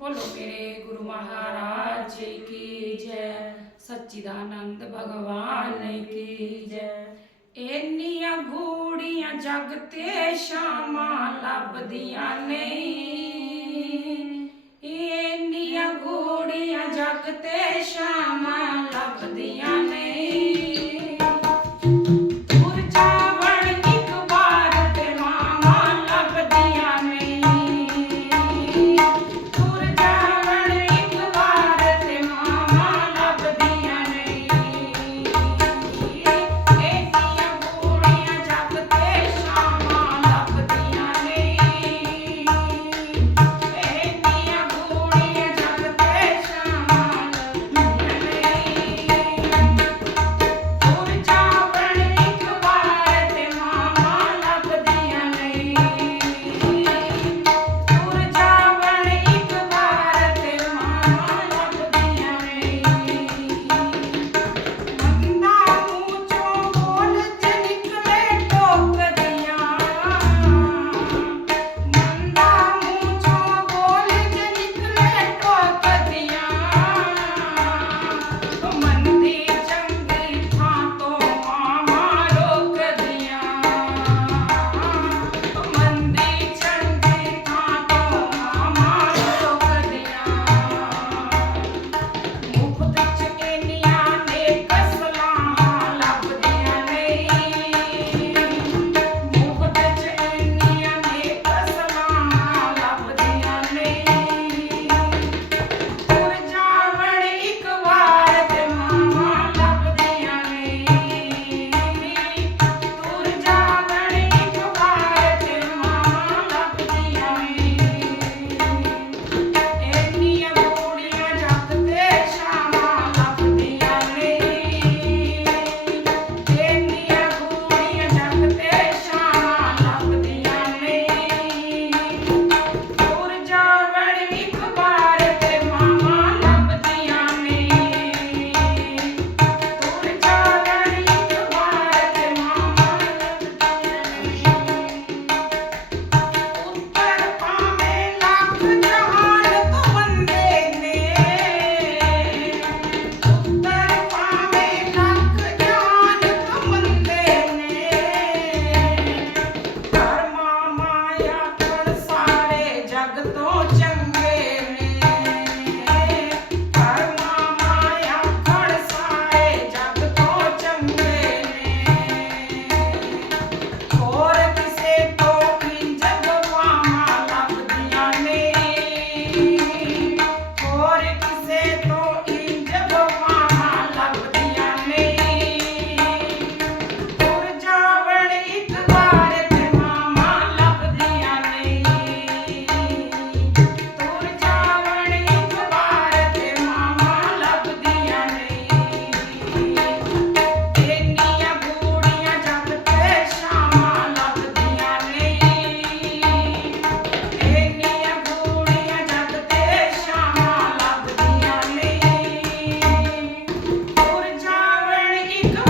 बोलो मेरे गुरु महाराज की जय सच्चिदानंद भगवान की जय ਇੰਨੀਆਂ ਘੋੜੀਆਂ ਜਗ ਤੇ ਸ਼ਾਮਾਂ ਲੱਭਦੀਆਂ ਨਹੀਂ Hey, go